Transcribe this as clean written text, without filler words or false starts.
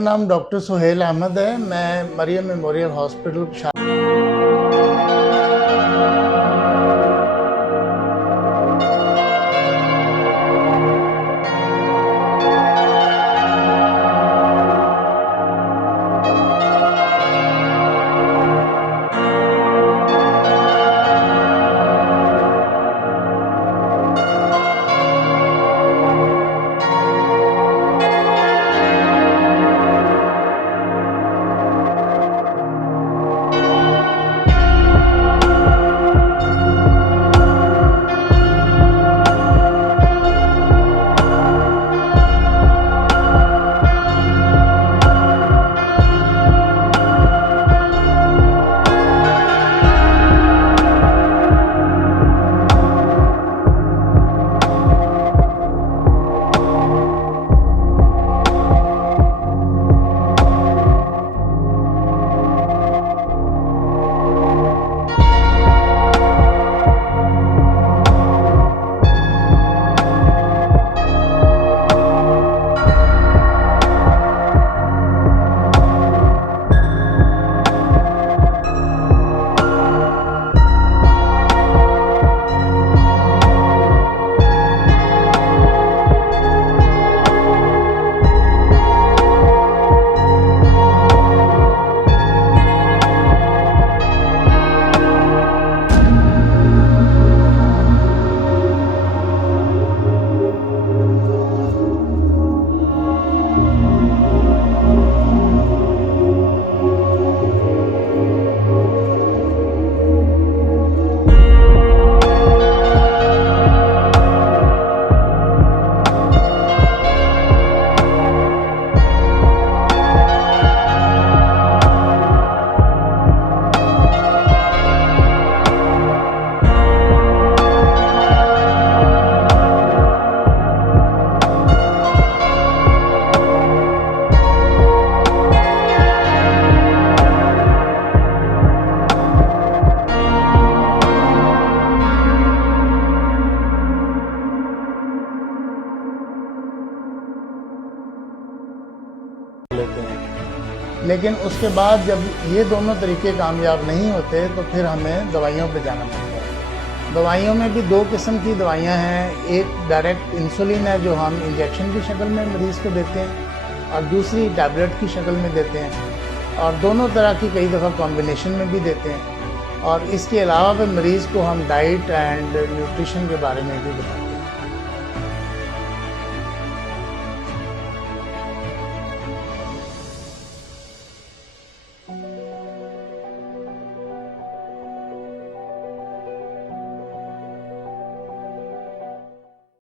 नाम डॉक्टर सुहेल अहमद है। मैं मरियम मेमोरियल हॉस्पिटल लेते हैं, लेकिन उसके बाद जब ये दोनों तरीके कामयाब नहीं होते तो फिर हमें दवाइयों पे जाना पड़ता है। दवाइयों में भी दो किस्म की दवाइयाँ हैं। एक डायरेक्ट इंसुलिन है जो हम इंजेक्शन की शक्ल में मरीज़ को देते हैं, और दूसरी टैबलेट की शक्ल में देते हैं, और दोनों तरह की कई दफ़ा कॉम्बिनेशन में भी देते हैं। और इसके अलावा भी मरीज़ को हम डाइट एंड न्यूट्रिशन के बारे में भी बताते हैं।